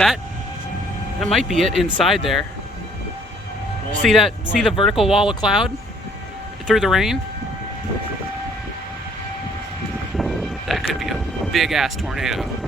That might be it inside there. See that? See the vertical wall of cloud through the rain? That could be a big ass tornado.